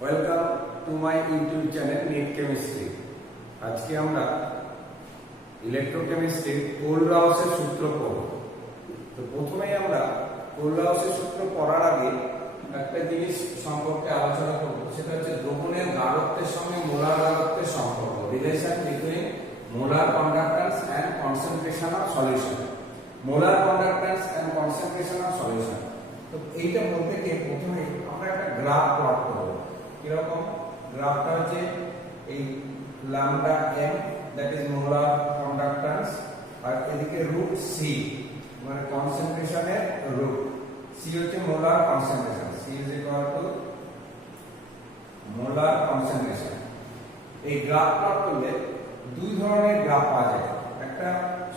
Welcome to my YouTube channel NEET chemistry. আজকে আমরা ইলেকট্রোকেমিস্ট্রির কোলরাউসের সূত্র পড়ব। তো প্রথমেই আমরা কোলরাউসের সূত্র পড়ার আগে একটা জিনিস সম্পর্কে আলোচনা করব, সেটা হচ্ছে দ্রবণের গাঢ়ত্বের সঙ্গে মোলার গাঢ়ত্বের সম্পর্ক, relation between molar conductance and concentration of solution. Molar conductance and concentration of solution, তো এইটা বলতে গিয়ে প্রথমে আমরা একটা গ্রাফ প্লট করব। কিরকম গ্রাফটা হচ্ছে এই lambda M, that is molar conductance, আর এদিকে রুট সি মানে কনসেন্ট্রেশনের রুট। সি হচ্ছে molar concentration, C is equal to molar concentration. এই গ্রাফ প্লট করলে দুই ধরনের গ্রাফ পাওয়া যায়, একটা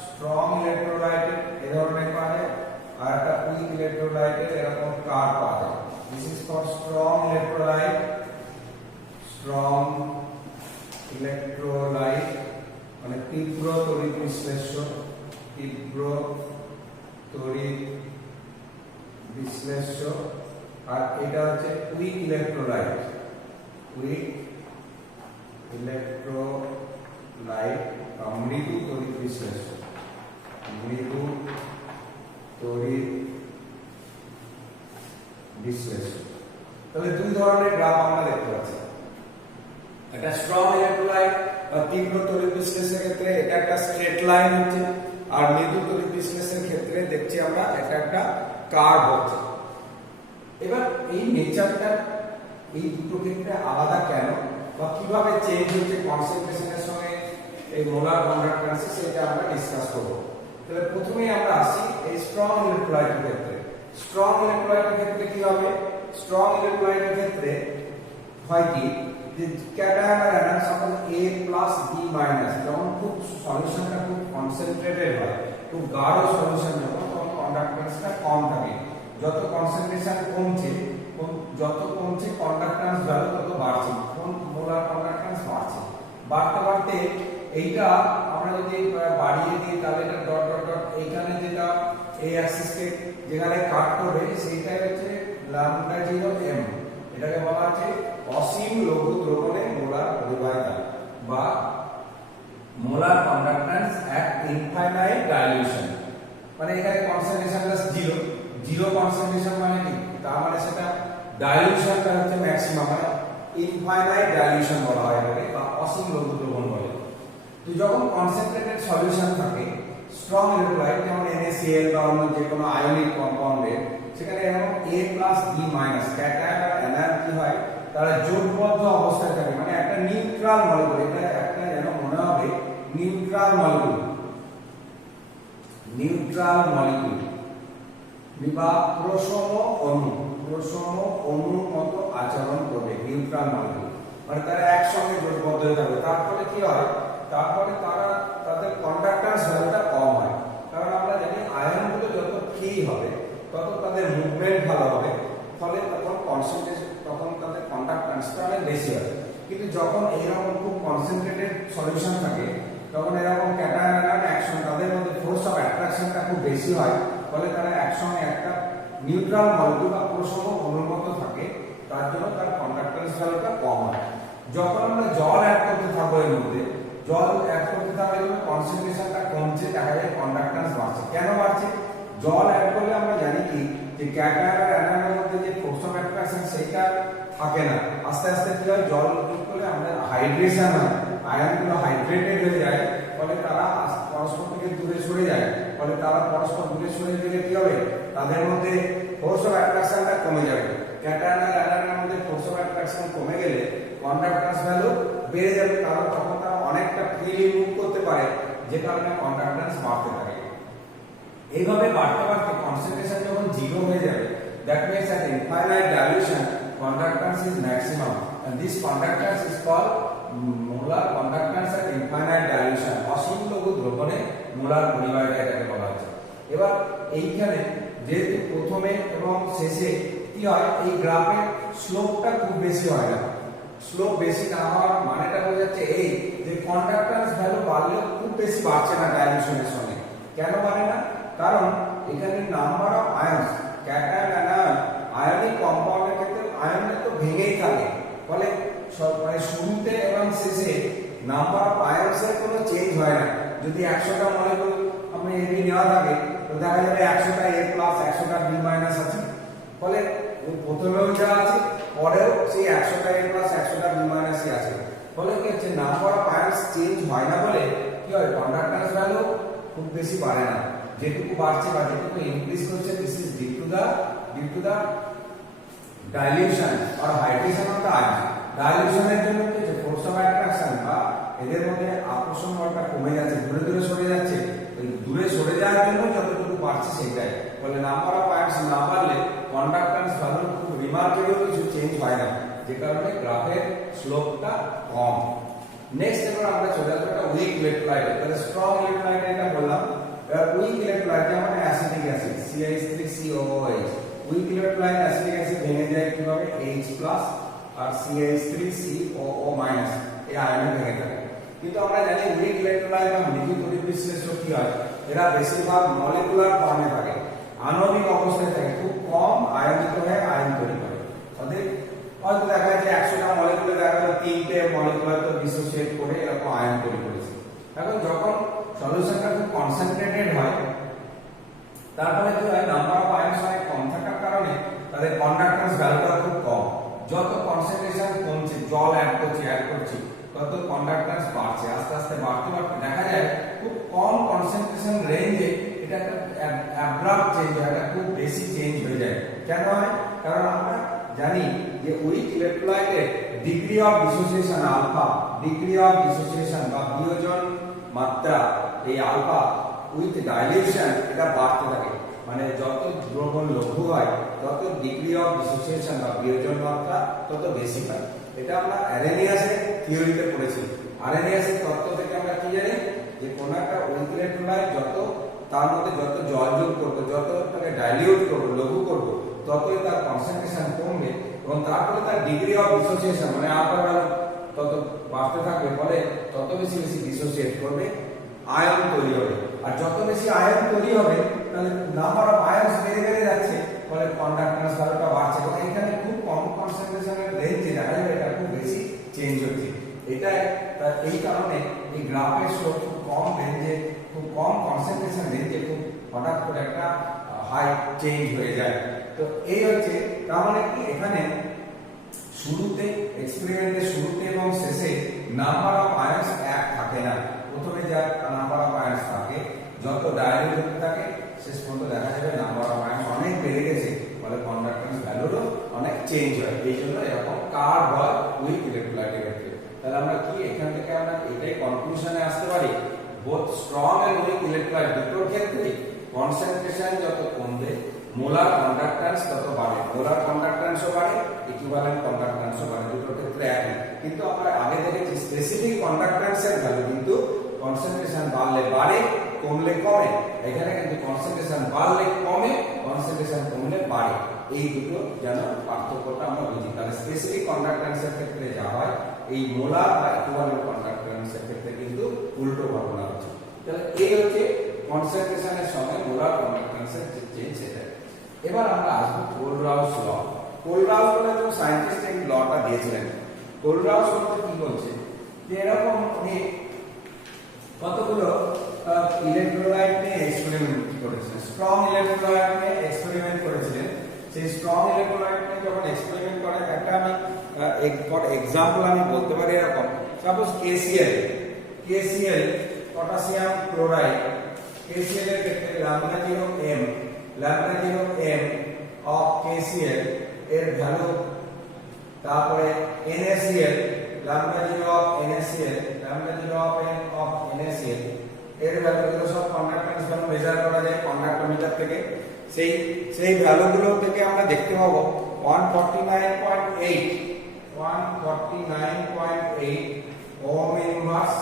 স্ট্রং ইলেকট্রোলাইটের এই ধরনের পাওয়া যায়, আর একটা উইক ইলেকট্রোলাইটের এরকম কার্ভ পাওয়া যায়। This is for strong electrolyte. Strong electrolyte মানে তীব্র তড়িৎ বিশ্লেষ্য, তীব্র তড়িৎ বিশ্লেষ্য। আর এটা হচ্ছে উইক ইলেকট্রোলাইট, উইক ইলেকট্রোলাইট বা মৃদু তড়িৎ বিশ্লেষ্য, মৃদু তড়িৎ বিশ্লেষ্য। তাহলে দুই ধরনের গ্রাফ আমরা দেখতে পাচ্ছি। একটা স্ট্রং ইলেকট্রোলাইট বা তীব্র তড়িৎ বিশ্লেষণের ক্ষেত্রে এটা একটা স্ট্রেট লাইন হচ্ছে, আর মৃদু তড়িৎ বিশ্লেষণের ক্ষেত্রে দেখছি আমরা এটা একটা কার্ভ হচ্ছে। এবার এই নেচারটা এই দুটো ক্ষেত্রে আলাদা কেন বা কিভাবে চেঞ্জ হচ্ছে কনসেন্ট্রেশনের সঙ্গে এই মোলার কন্ডাক্ট্যান্স, সেটা আমরা ডিসকাস করব। তাহলে প্রথমেই আমরা আসি এই স্ট্রং ইলেকট্রোলাইটের ক্ষেত্রে। স্ট্রং ইলেকট্রোলাইটের ক্ষেত্রে কি হবে? স্ট্রং ইলেকট্রোলাইটের ক্ষেত্রে হয় কি যে ক্যাটায়ন আর anion suppose A plus B minus, যখন খুব সলিউশনটা খুব কনসেন্ট্রেটেড হয়, খুব গাঢ় সলিউশন যখন, তখন কন্ডাক্ট্যান্সটা কম থাকে। যত কনসেন্ট্রেশন কমছে, যত কমছে কন্ডাক্ট্যান্স ভ্যালু তত বাড়ছে, কোন মোলার কন্ডাক্ট্যান্স বাড়ছে। বাড়তে বাড়তে এইটা আমরা যদি বাড়িয়ে দিই তাহলে এটা ডট ডট ডট এইখানে যেটা এই অ্যাক্সিসকে যেখানে কাট করবে সেইটাই হচ্ছে ল্যামডা 0 m। এটাকে বলা হচ্ছে অসীম লঘু দ্রবণে মোলার পরিবাহিতা বা molar conductance at infinite dilution. মানে এখানে কনসেন্ট্রেশনটা জিরো কনসেন্ট্রেশন মানে কি, তার মানে সেটা ডাইলিউশনটা হচ্ছে ম্যাক্সিমাম, মানে ইনফাইনাইট ডাইলিউশন বলা হয় এটাকে, বা অসীম লঘু দ্রবণ বলে। তো যখন কনসেন্ট্রেটেড সলিউশন থাকে স্ট্রং ইলেকট্রোলাইট যেমন NaCl বা অন্য যে কোনো আয়নিক কম্পাউন্ডের, সেখানে এরকম A plus B minus cation আর অ্যানায়ন কি হয়, তারা জোটবদ্ধ অবস্থায় থাকে, মানে একটা নিউট্রাল মলিকিউল। এটা একটা যেন মনে হবে নিউট্রাল মলিকিউল, নিউট্রাল মলিকিউল বা প্রশম অণু, প্রশম অণুর মতো আচরণ করবে নিউট্রাল মলিকিউল, মানে তারা একসঙ্গে জোটবদ্ধ হয়ে থাকবে। তার ফলে কি হয়, তারপরে তারা তাদের কন্ডাক্ট্যান্স ভ্যালুটা কম হয়, কারণ আমরা জানি আয়নগুলো যত ফ্রি হবে তত তাদের মুভমেন্ট ভালো হবে, ফলে তখন কনসেন্ট্রেশন, তখন তাদের কন্ডাক্ট্যান্সটা অনেক বেশি হয়। কিন্তু যখন এইরকম খুব কনসেন্ট্রেটেড সলিউশন থাকে তখন এরকম ক্যাটায়ন অ্যানায়ন একসঙ্গে, তাদের মধ্যে ফোর্স অফ অ্যাট্রাকশনটা খুব বেশি হয়, ফলে তারা একসঙ্গে একটা নিউট্রাল মলিকিউল বা প্রশম অণুর মতো থাকে, তার জন্য তার কন্ডাক্ট্যান্স ভ্যালুটা কম হয়। যখন আমরা জল অ্যাড করতে থাকবো এর মধ্যে, জল অ্যাড করতে থাকলে কনসেন্ট্রেশনটা কমছে, দেখা যায় কন্ডাক্ট্যান্স বাড়ছে। কেন বাড়ছে? জল অ্যাড করলে আমরা জানি কি যে ক্যাটায়ন আর অ্যানায়নের মধ্যে যে ফোর্স অফ অ্যাট্রাকশন সেটা থাকে না। আস্তে আস্তে কি হয়, জল ইউজ করলে আমাদের হাইড্রেশন হয়, আয়নগুলো হাইড্রেটেড হয়ে যায়, ফলে তারা পরস্পর থেকে দূরে সরে যায়। ফলে তারা পরস্পর দূরে সরে গেলে কি হবে, তাদের মধ্যে ফোর্স অফ অ্যাট্রাকশনটা কমে যাবে। ক্যাটায়ন আর অ্যানায়নের মধ্যে ফোর্স অফ অ্যাট্রাকশন কমে গেলে কন্ডাক্ট্যান্স ভ্যালু বেড়ে যাবে, কারণ তখন তারা অনেকটা ফ্রিলি মুভ করতে পারে, যে কারণে কন্ডাক্ট্যান্স বাড়তে থাকে। এইভাবে বাড়তে বাড়তে কনসেন্ট্রেশন যখন জিরো হয়ে যাবে, that means at infinite dilution conductance is maximum, and this conductance is called molar conductance at infinite dilution, অসীম লঘু দ্রবণে মোলার পরিবাহিতা এটাকে বলা হচ্ছে। এবার এইখানে যেহেতু প্রথমে এবং শেষে কি হয়, এই গ্রাফের স্লোপটা খুব বেশি হয় না। স্লোপ বেশি না হওয়ার মানেটা বোঝাচ্ছে এই যে কন্ডাক্ট্যান্স ভ্যালু বাড়লেও খুব বেশি বাড়ছে না ডাইলিউশনের সঙ্গে। কেন বাড়ে না? কারণ এখানে number of ions, cation anion ionic কম্পাউন্ডের ক্ষেত্রে আয়ন তো ভেঙেই থাকে, ফলে মানে শুরুতে এবং শেষে নাম্বার অফ আয়নসের কোনো চেঞ্জ হয় না। যদি 100টা মলিকুল আপনি AB নেওয়া থাকে তো দেখা যাবে 100টা A প্লাস 100টা B মাইনাস আছে, ফলে প্রথমেও যা আছে পরেও সেই 100টা A প্লাস 100টা B মাইনাসই আছে, ফলে কি হচ্ছে নাম্বার অফ আয়নস চেঞ্জ হয় না বলে কি হয় কন্ডাক্ট্যান্স ভ্যালু খুব বেশি বাড়ে না। যেটুকু বাড়ছে বা যেটুকু ইনক্রিজ করছে this is due to the dilution আর হাইড্রেশন অফ দা আয়ন। ডাইলিউশনের জন্য কি হচ্ছে ফোর্স অফ অ্যাট্রাকশন বা এদের মধ্যে আকর্ষণ বলটা কমে যাচ্ছে, দূরে দূরে সরে যাচ্ছে। ওই দূরে সরে যাওয়ার জন্য যতটুকু বাড়ছে সেটাই, বলে নাম্বার অফ আয়নস না বাড়লে কন্ডাক্ট্যান্স ভ্যালু খুব রিমার্কেবল কিছু চেঞ্জ হয় না, যে কারণে গ্রাফের স্লোপটা কম। নেক্সট এবার আমরা চলে আসবো একটা উইক ইলেক্ট্রোলাইট। তাহলে স্ট্রং ইলেক্ট্রোলাইট এটা বললাম, এবার উইক ইলেক্ট্রোলাইট যেমন acetic acid CH3COOH। Weak electrolyte acetic acid ভেঙে যায় কিভাবে H+ আর CH3COO- এই আয়নে ভেঙে যায়। কিন্তু আমরা জানি উইক ইলেক্ট্রোলাইট বা মৃদু তড়িৎ বিশ্লেষক কি হয়, এরা বেশিরভাগ মলিকুলার ফর্মে থাকে, আণবিক অবস্থায় থাকে, খুব কম আয়নিত হয়ে আয়ন তৈরি করে। তাদের হয়তো দেখা যায় যে 100টা মলিকুলে দেখা গেল 3টে মলিকুল হয়তো ডিসোসিয়েট করে এরকম আয়ন তৈরি করেছে। এখন যখন সলিউশনটা খুব কনসেন্ট্রেটেড হয় তারপরে কি হয় নাম্বার অফ আয়নস অনেক কম থাকার কারণে তাদের কন্ডাক্ট্যান্স ভ্যালুটা খুব কম। যত কনসেন্ট্রেশন কমছে, জল অ্যাড করছি তত কন্ডাক্ট্যান্স বাড়ছে, আস্তে আস্তে বাড়তে দেখা যায় খুব কম কনসেন্ট্রেশন রেঞ্জে এটা একটা অ্যাব্রাপ্ট চেঞ্জ হয়, এটা খুব বেশি চেঞ্জ হয়ে যায়। কেন হয়? কারণ আমরা জানি যে উইক ইলেক্ট্রোলাইটের degree of dissociation alpha, degree of dissociation বা বিয়োজন মাত্রা, এই আলফা উইথ ডাইলিউশন এটা বাড়তে থাকে। মানে যত দ্রবণ লঘু হয় তত ডিগ্রি অফ ডিসোসিয়েশন বা বিয়োজন মাত্রা তত বেশি হয়। এটা আমরা আরেনিয়াসের থিওরিতে পড়েছি। আরেনিয়াসের তত্ত্ব থেকে আমরা কি জানি যে কোন একটা উইক ইলেক্ট্রোলাইট যত তার মধ্যে যত জল যোগ করবো, যত তাকে ডাইলিউট করবো, লঘু করবো, ততই তার কনসেন্ট্রেশন কমবে এবং তারপরে তার ডিগ্রি অফ ডিসোসিয়েশন মানে আলফা ভ্যালু তত বাড়তে থাকবে, ফলে তত বেশি বেশি ডিসোসিয়েট করবে, আয়ন তৈরি হবে। আর যত বেশি আয়ন তৈরি হবে তাহলে নাম্বার অফ আয়নস বেড়ে যাচ্ছে, ফলে কন্ডাক্ট্যান্স ভ্যালুটা বাড়ছে। এবং এখানে খুব কম কনসেন্ট্রেশনের রেঞ্জে দেখা যাবে এটা খুব বেশি চেঞ্জ হচ্ছে। এটাই এই কারণে এই গ্রাফের স্লোপ খুব কম রেঞ্জে, খুব কম কনসেন্ট্রেশন রেঞ্জে খুব হঠাৎ করে একটা হাই চেঞ্জ হয়ে যায়। তো এই হচ্ছে, তার মানে কি এখানে শুরুতে এক্সপেরিমেন্টের শুরুতে এবং শেষে নাম্বার অফ আয়নস এক থাকে না। প্রথমে যা নাম্বার অফ আয়নস থাকে, যত ডাইলিউট হতে থাকে শেষ পর্যন্ত দেখা যাবে নাম্বার অফ আয়নস অনেক বেড়ে গেছে, ফলে কন্ডাক্ট্যান্স ভ্যালুরও অনেক চেঞ্জ হয়। এই জন্য এরকম কার্ভ হয় উইক ইলেক্ট্রোলাইটের ক্ষেত্রে। তাহলে আমরা কি এখান থেকে আমরা এটাই কনক্লুশনে আসতে পারি, both strong and weak electrolyte দুটোর ক্ষেত্রে কনসেন্ট্রেশন যত কমবে মোলার কন্ডাক্ট্যান্স তত বাড়ে, মোলার কন্ডাক্ট্যান্সও বাড়ে, ইকুইভ্যালেন্ট কন্ডাক্ট্যান্সও বাড়ে, দুটোর ক্ষেত্রে একই। কিন্তু আমরা আগে দেখেছি স্পেসিফিক কন্ডাক্ট্যান্সের ভ্যালু কিন্তু কনসেন্ট্রেশন বাড়লে বাড়ে, কমলে কমে। এখানে কিন্তু কনসেন্ট্রেশন বাড়লে কমে, কনসেন্ট্রেশন কমলে বাড়ে, এই দুটো যেন পার্থক্যটা আমরা বুঝি। তাহলে স্পেসিফিক কন্ডাক্ট্যান্সের ক্ষেত্রে যা হয়, এই মোলার বা ইকুইভ্যালেন্ট কন্ডাক্ট্যান্সের ক্ষেত্রে কিন্তু উল্টো ঘটনা হচ্ছে। তাহলে এই হচ্ছে কনসেন্ট্রেশনের সময় মোলার কন্ডাক্ট্যান্সের যে চেঞ্জ সেটা। এবার আমরা আসবো কোলরাউস ল। কোলরাউস বলে যে সায়েন্টিস্ট এই লটা দিয়েছিলেন। কোলরাউস বলতে কি বলছে যে এরকম উনি কতগুলো ইলেক্ট্রোলাইট নিয়ে এক্সপেরিমেন্ট করেছিলেন, স্ট্রং ইলেক্ট্রোলাইট নিয়ে এক্সপেরিমেন্ট করেছিলেন। সেই স্ট্রং ইলেক্ট্রোলাইট নিয়ে যখন এক্সপেরিমেন্ট করেন, একটা আমি এক্সাম্পল আমি বলতে পারি এরকম, suppose KCl potassium chloride, KCl এর ক্ষেত্রে lambda 0m of KCl এর ভ্যালু, তারপরে NaCl lambda 0 of NaCl, lambda 0 of n of NaCl এর ভ্যালুগুলো সব কন্ডাক্ট্যান্স ভ্যালু মেজার করা যায় কন্ডাক্টোমিটার থেকে। সেই ভ্যালুগুলো থেকে আমরা দেখতে পাবো 149.8 ohm inverse,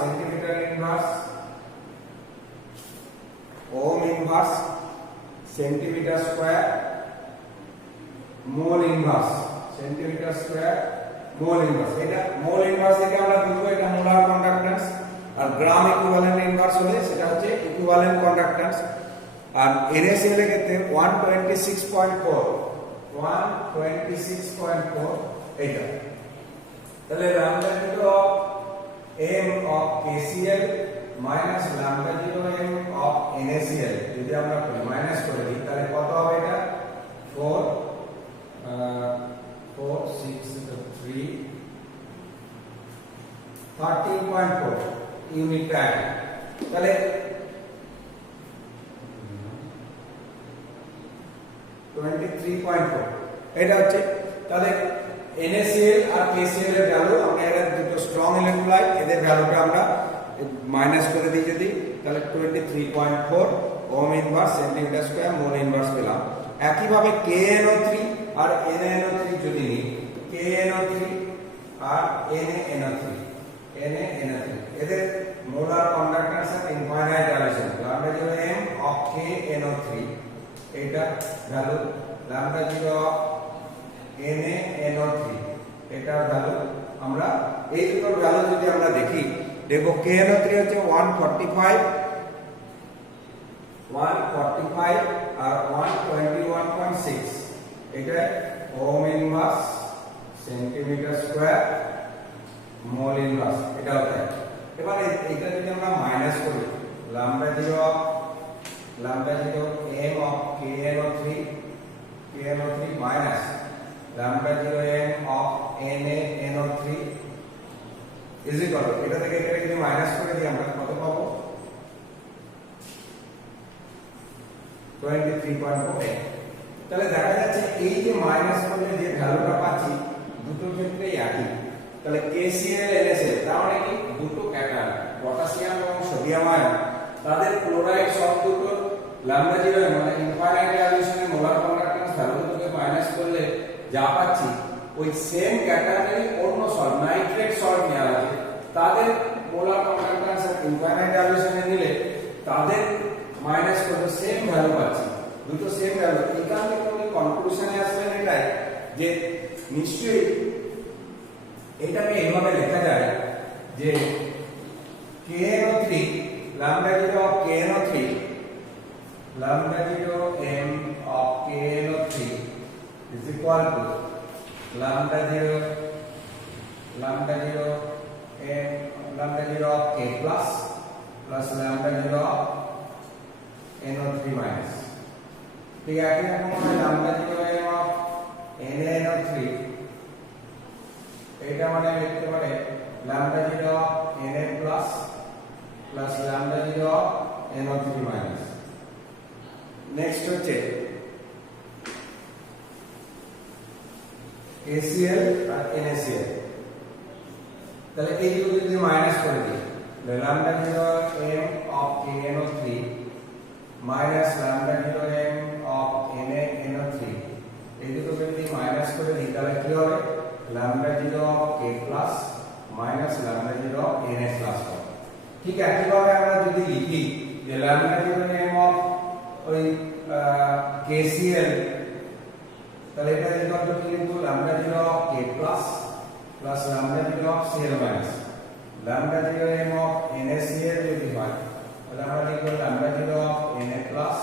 centimetre inverse, ohm inverse, centimetre square, mole inverse, centimetre square, mole inverse. এটা মোল ইনভার্স থেকে আমরা বুঝবো এটা মোলার কন্ডাক্ট্যান্স, আর গ্রাম ইকুইভ্যালেন্ট ইনভার্স হলে সেটা হচ্ছে ইকুইভ্যালেন্ট কন্ডাক্ট্যান্স। আর NaCl এর ক্ষেত্রে 126.4 126.4 এটা তাহলে lambda 0 m of KCl minus lambda 0 m of NaCl যদি আমরা মাইনাস করে দিই তাহলে কত হবে এটা 4 6 3 13.4 ইউনিট টাইম তাহলে 23.4 এটা হচ্ছে তাহলে NaCl আর KCl এর ভ্যালু আমরা এর দুটো স্ট্রং ইলেক্ট্রোলাইট এদের ভ্যালুটা আমরা মাইনাস করে দিই যদি তাহলে 23.4 ohm inverse centimetre square mole inverse পেলাম একই ভাবে KNO3 আর NaNO3 যদি নিই KNO3 আর NaNO3 এদের মোলার কন্ডাক্ট্যান্স এর infinite dilation lambda 0 m of KNO3 এটা ভ্যালু lambda 0 of NaNO3 এটা ভ্যালু আমরা এই দুটোর ভ্যালু যদি আমরা দেখি দেখো KNO3 হচ্ছে 145 আর 121.6 এটা ohm inverse centimetre square mole inverse এটা হচ্ছে এবার এটা যদি আমরা মাইনাস করি lambda 0 m of KNO3 minus lambda 0 m of NaNO3 is equal to এটা থেকে এটা যদি মাইনাস করে দিই আমরা কত পাবো 23.4 তাহলে দেখা যাচ্ছে এই যে মাইনাস করলে যে ভ্যালুটা পাচ্ছি দুটো ক্ষেত্রেই একই তাহলে KCl NaCl তার মানে কি দুটো ক্যাটায়ন পটাশিয়াম এবং সোডিয়াম আয়ন তাদের ক্লোরাইড সব দুটো lambda 0 মানে ইনফাইনাইট ডাইলেশনে মোলার কন্ডাক্ট্যান্স ভ্যালু থেকে মাইনাস করলে যা পাচ্ছি ওই সেম ক্যাটায়নের অন্য সল্ট নাইট্রেট সল্ট নেওয়া আছে তাদের মোলার কন্ডাক্ট্যান্স ইনফাইনাইট ডাইলেশনে নিলে তাদের মাইনাস করলে সেম ভ্যালু পাচ্ছি দুটো সেম ভ্যালু এখান থেকে উনি কনক্লুশনে আসলেন এটাই যে নিশ্চয়ই এটাকে এইভাবে লেখা যায় যে KNO3 lambda 0 of KNO3 lambda 0 m of KNO3 is equal to lambda 0 of K plus lambda 0 of NO3 minus ঠিক আছে এখন আমরা lambda 0 m of NaNO3 এটা মানে লিখতে পারে lambda 0 of Na plus lambda 0 of NO3 minus next হচ্ছে KCl আর NaCl তাহলে এই দুটো যদি মাইনাস করে দিই lambda 0 m of KNO3 minus lambda 0 m of NaNO3 এই দুটো যদি মাইনাস করে দিই তাহলে কি হবে lambda 0 of K plus minus lambda 0 of Na plus হবে ঠিক একইভাবে আমরা যদি লিখি যে lambda 0 m of ওই KCl তাহলে এটা ইকুয়াল টু কি লিখব lambda 0 of K plus lambda 0 of Cl minus lambda 0 m of NaCl যদি হয় তাহলে আমরা লিখব lambda 0 of Na plus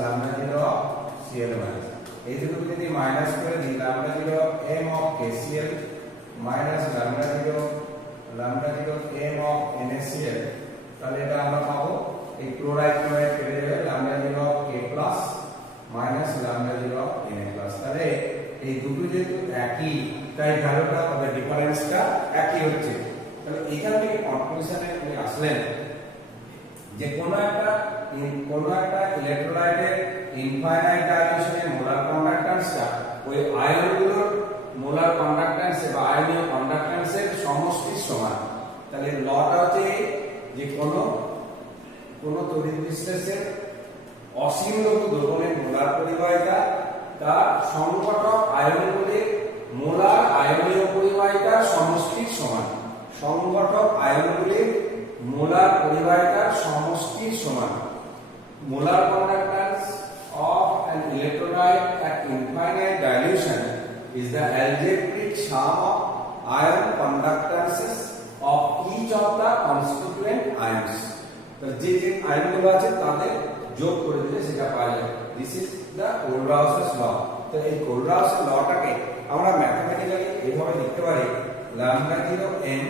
lambda 0 of Cl minus এই দুটো যদি মাইনাস করে দিই lambda 0 m of KCl minus lambda 0 m of NaCl তাহলে এটা আমরা পাবো এই ক্লোরাইড কেটে যাবে lambda 0 of K plus minus lambda 0 of Na plus তাহলে এই দুটো যেহেতু একই তাই ভ্যালুটা হবে ডিফারেন্সটা একই হচ্ছে তাহলে এখান থেকে কনক্লুশনে উনি আসলেন যে কোন একটা ইলেকট্রোলাইটের ইনফাইনাইট ডাইলেশনে মোলার কন্ডাক্ট্যান্সটা ওই আয়নগুলোর মোলার কন্ডাক্ট্যান্স বা আয়নীয় কন্ডাক্ট্যান্সের সমষ্টির সমান তাহলে লটা হচ্ছে যে কোন তড়িৎ বিশ্লেষের অসীম লঘু দ্রবণের মোলার পরিবাহিতা তার সংগঠক আয়নগুলির মোলার আয়নীয় পরিবাহিতার সমষ্টির সমান সংগঠক আয়নগুলির মোলার পরিবাহিতার সমষ্টির সমান molar conductance of an electrolyte at infinite dilution is the algebraic sum of ion conductances of each of the constituent ions. তো যে আয়নগুলো আছে তাদের যোগ করে দিলে সেটা পাওয়া যাবে. This is দ্য কোলরাউসেস ল। তো এই কোলরাউসের লটাকে আমরা ম্যাথমেটিক্যালি এইভাবে লিখতে পারি lambda 0 n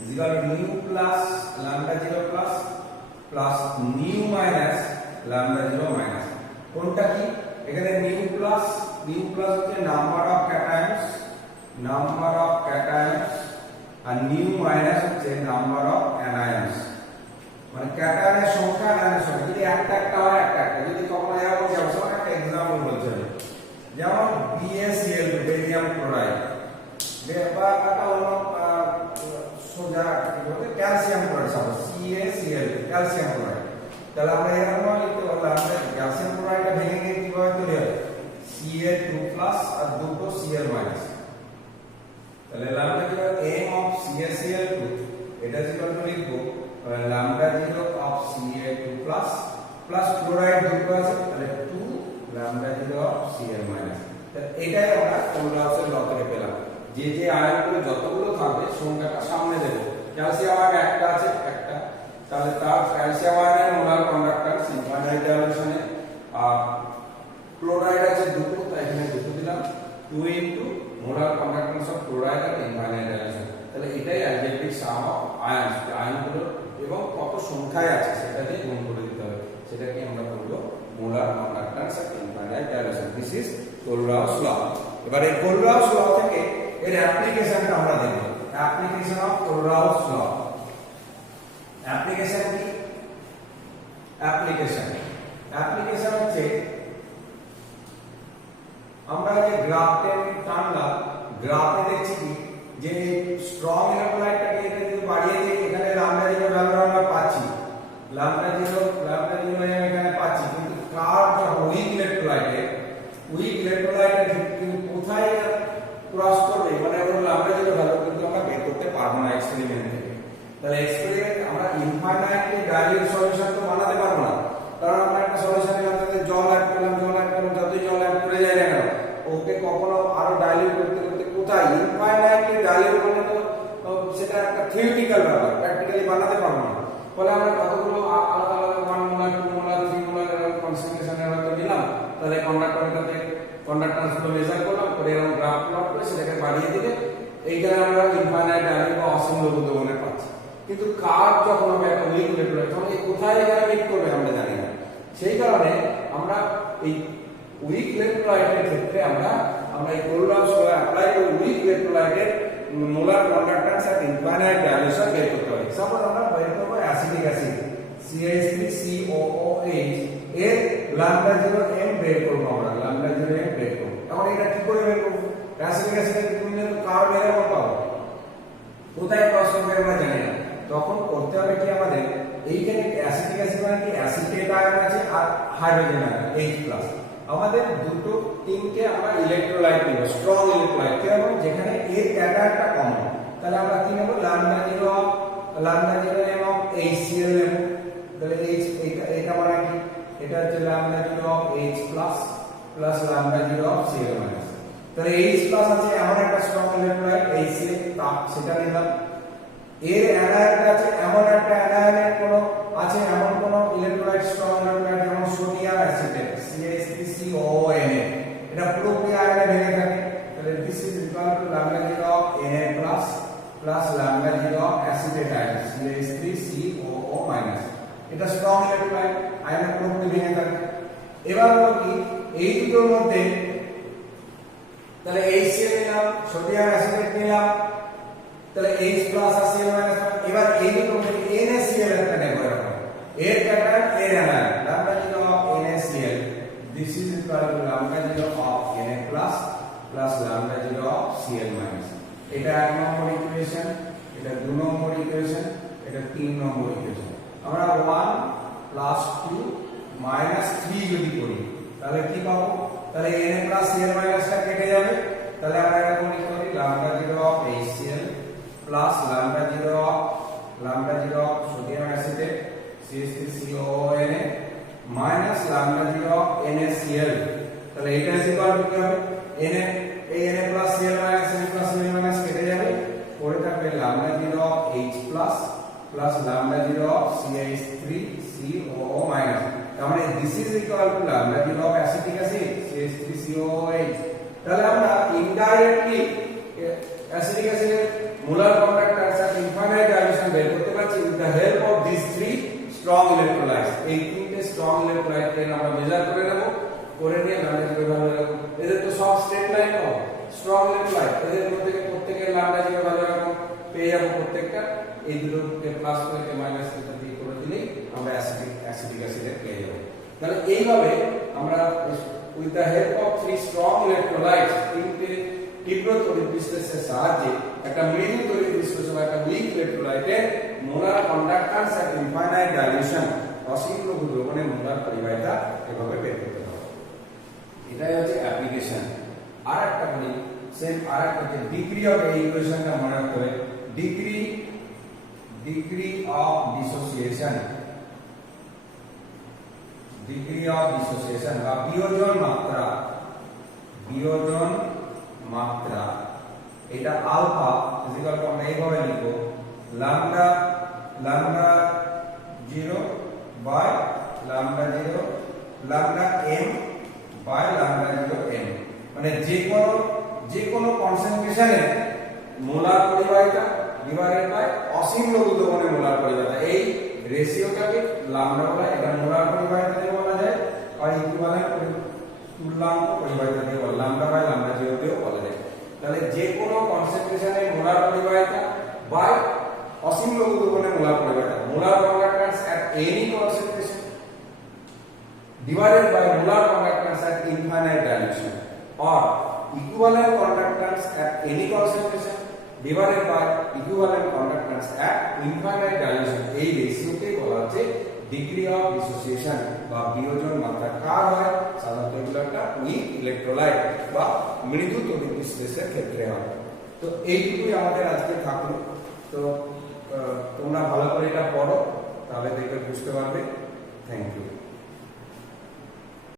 is equal to nu plus lambda 0 plus plus nu minus lambda 0 minus। কোনটা কি? এখানে nu plus হচ্ছে নাম্বার অফ ক্যাটায়ন্স আর nu minus হচ্ছে নাম্বার অফ অ্যানায়ন্স। মানে ক্যাটায়নের সংখ্যা অ্যানায়নের সংখ্যা যদি একটা হয় একটা যদি কখনো এরকম যেমন একটা एग्जांपल বলতে হবে, যেমন BaCl বেরিয়াম ক্লোরাইড বা একটা অন্য সোজা বলতে calcium chloride, suppose CaCl calcium chloride. তাহলে আমরা এরকম লিখতে পারলাম আমরা ক্যালসিয়াম ক্লোরাইডটা ভেঙে গিয়ে কিভাবে তৈরি হয় Ca2+ আর দুটো Cl-। তাহলে lambda 0 m of CaCl2 এটা যেটা আমরা লিখবো lambda 0 of Ca2+ plus chloride দুটো আছে তাহলে 2 lambda 0 of Cl-। তাহলে এটাই আমরা কোলরাউসের ল থেকে পেলাম যে আয়নগুলো যতগুলো থাকবে সংখ্যাটা সামনে দেব। ক্যালসিয়াম আয়ন একটা আছে একটা, তাহলে তার ক্যালসিয়াম আয়নের মোলার কন্ডাক্ট্যান্স ইনফাইনাইট ডাইমেনশনে, আর ক্লোরাইড আছে দুটো তাই এখানে দুটো দিলাম 2 into molar conductance of chloride at infinite dimension. তাহলে এটাই অ্যালজেব্রিক সাম অফ আয়নস, আয়নগুলো এবং কত সংখ্যায় আছে সেটা দিয়ে গুণ করে দিতে হবে, সেটাকে আমরা বলবো molar conductance at infinite dimension. This is Kohlrausch law. এবার এই কোলরাউস ল থেকে এর অ্যাপ্লিকেশনটা আমরা দেখব। Application of Kohlrausch law. Application কি? অ্যাপ্লিকেশন হচ্ছে আমরা যে গ্রাফে টানলাম, গ্রাফে দেখছি কি যে স্ট্রং ইলেক্ট্রোলাইটটাকে যদি বাড়িয়ে দিই এখানে lambda 0 ভ্যালু আমরা পাচ্ছি, lambda 0 এখানে পাচ্ছি, কিন্তু কার যখন উইক ইলেক্ট্রোলাইটের কিন্তু কোথায় ক্রস করবে মানে ওর lambda 0 ভ্যালু কিন্তু আমরা বের করতে পারবো না এক্সপেরিমেন্ট থেকে। তাহলে এক্সপেরিমেন্ট আমরা ইনফাইনাইটলি ডাইলিউট সলিউশন তো বানাতে পারবো না, কারণ আমরা একটা সলিউশনের মধ্যে জল অ্যাড করলাম যতই জল অ্যাড করে যায় না কেন ওকে কখনো আরো ডাইলিউট করতে কোথায় ইনফাইনাইটলি ডাইলিউট করলে তো সেটা একটা থিওরিটিক্যাল ব্যাপার, প্র্যাকটিক্যালি বানাতে পারবো না। ফলে আমরা কতগুলো আলাদা 1 মোলার 2 মোলার 3 মোলার এরকম কনসেন্ট্রেশনের হয়তো নিলাম, তাহলে কন্ডাক্টরটাতে কন্ডাক্ট্যান্সগুলো মেজার করলাম করে এরকম গ্রাফ প্লট করে সেটাকে বাড়িয়ে দিলে এইখানে আমরা ইনফাইনাইট ডাইলিউট বা অসীম লঘুত্বগুণে পাচ্ছি। কিন্তু কার যখন হবে একটা উইক ইলেকট্রোলাইট তখন এই কোথায় এখানে মিট করবে আমরা জানি না। সেই কারণে আমরা এই উইক ইলেকট্রোলাইটের ক্ষেত্রে আমরা এই কোলরাউস ল অ্যাপ্লাই করে week ইলেকট্রোলাইটের molar conductance at infinite dilution বের করতে পারি। সাপোজ আমরা বের করব অ্যাসিটিক অ্যাসিড CH3COOH এর lambda 0 m বের করব আমরা, lambda 0 m বের করব। এখন এটা কি করে বের করব? অ্যাসিটিক অ্যাসিডের তুমি তো কার বের করতে পারো, কোথায় ক্রস করবে আমরা জানি না। তখন করতে হবে কি আমাদের এইখানে অ্যাসিটিক অ্যাসিড মানে কি অ্যাসিটেট আয়ন আছে আর হাইড্রোজেন আয়ন H+। আমাদের দুটো তিনটে আমরা ইলেকট্রোলাইট নিব, স্ট্রং ইলেকট্রোলাইট কেমন যেখানে এর ক্যাটায়নটা কম। তাহলে আমরা কি নেব lambda 0 m of HCl নেব। তাহলে H এটা মানে কি এটা হচ্ছে lambda 0 of H+ plus lambda 0 of Cl-। তাহলে H+ আছে এমন একটা স্ট্রং ইলেকট্রোলাইট HCl সেটা নিলাম। এর অ্যানায়নটা আছে এমন একটা অ্যানায়নের কোন আছে এমন কোন ইলেকট্রোলাইট স্ট্রং ইলেকট্রোলাইট যেমন সোডিয়াম অ্যাসিটেট CH3COON এটা পুরোপুরি আয়নে ভেঙে থাকে। তাহলে this is equal to lambda 0 of Na+ plus lambda 0 of acetate ion CH3COO-। এটা স্ট্রং ইলেকট্রোলাইট আয়নে পুরোপুরি ভেঙে থাকে। এবার হলো কি এই দুটোর মধ্যে তাহলে HCl নিলাম, সোডিয়াম অ্যাসিটেট নিলাম, তাহলে H+ আর Cl-। এবার এই দুটোর মধ্যে NaCl একটা নেব এর ক্যাটায়ন এর anion lambda 0 of NaCl। This is equal to lambda 0 of Na+ plus lambda 0 of Cl-। এটা 1 নম্বর ইকুয়েশন, এটা 2 নম্বর ইকুয়েশন, এটা 3 নম্বর ইকুয়েশন। আমরা 1 plus 2 minus 3 যদি করি তাহলে কি পাবো? তাহলে Na+ Cl- টা কেটে যাবে। তাহলে আমরা এরকম লিখতে পারি lambda 0 of HCl plus lambda 0 of sodium acetate CH3COON minus lambda 0 of NaCl। তাহলে এটা is equal to কি হবে? Na এই Na plus Cl minus Na plus Cl minus কেটে যাবে, পড়ে থাকবে lambda 0 of H+ plus lambda 0 of CH3COO-। তার মানে this is equal to lambda 0 of COOH। তাহলে আমরা ইনডাইরেক্টলি অ্যাসিটিক অ্যাসিডের molar conductance at infinite dilution বের করতে পারছি with the help of this three strong electrolytes. এই তিনটে স্ট্রং ইলেক্ট্রোলাইটকে আমরা মেজার করে নেব, করে নিয়ে লম্বা জিরো ভ্যালু রাখব। এদের তো সব স্ট্রেট লাইন পাবো, স্ট্রং ইলেক্ট্রোলাইট, এদের মধ্যে প্রত্যেকের লম্বা জিরো ভ্যালু রাখব, পেয়ে যাবো প্রত্যেকটা। এই দুটোকে প্লাস করে কে মাইনাস এটা দিয়ে করে দিলেই আমরা অ্যাসিটিক অ্যাসিডের পেয়ে যাব। তাহলে এইভাবে আমরা with the help of three strong electrolytes, তিনটে তীব্র তড়িৎ বিশ্লেষণের সাহায্যে একটা মৃদু তড়িৎ বিশ্লেষণ, একটা week ইলেক্ট্রোলাইটের molar conductance at infinite dilution, অসীম লঘু দ্রবণে মোলার পরিবাহিতা এভাবে বের করতে হবে। এটাই হচ্ছে অ্যাপ্লিকেশন। আরেকটা বলি, সেম আরেকটা যে ডিগ্রি অফ, এই ইকুয়েশনটা মনে রাখতে হবে, degree of dissociation, degree of dissociation বা বিয়োজন মাত্রা, এটা আলফা ইকুয়াল টু আমরা এইভাবে লিখব lambda 0 by lambda 0 lambda m by lambda 0 m, মানে যে কোনো কনসেন্ট্রেশনে মোলার পরিবাহিতা ডিভাইডেড বাই অসীম লঘু দ্রবণে মোলার পরিবাহিতা। এই রেশিওটাকে ল্যামডা বলা হয়, এটা মোলার পরিবাহিতা দিয়ে বলা যায়, আর ইকুইভ্যালেন্ট তুল্যাঙ্ক পরিবাহিতা দিয়ে বলা, ল্যামডা বাই ল্যামডা 0 দিয়েও বলা যায়। তাহলে যে কোনো কনসেন্ট্রেশনে মোলার পরিবাহিতা বাই অসীম লঘু দ্রবণে মোলার পরিবাহিতা, molar conductance at any concentration divided by molar conductance at infinite dilution, or equivalent conductance at any concentration divided by equivalent conductance at infinite dilution। এই রেশিওকে বলা হচ্ছে ডিগ্রি অফ ডিসোসিয়েশন বা বিয়োজন মাত্রা। কার হয়? সাধারণত এগুলো একটা উইক ইলেকট্রোলাইট বা মৃদু তড়িৎ বিশ্লেষণের ক্ষেত্রে হয়। তো এইটুকুই আমাদের আজকে থাকলো। তো তোমরা ভালো করে এটা পড়ো, তাহলে দেখবে বুঝতে পারবে। Thank you.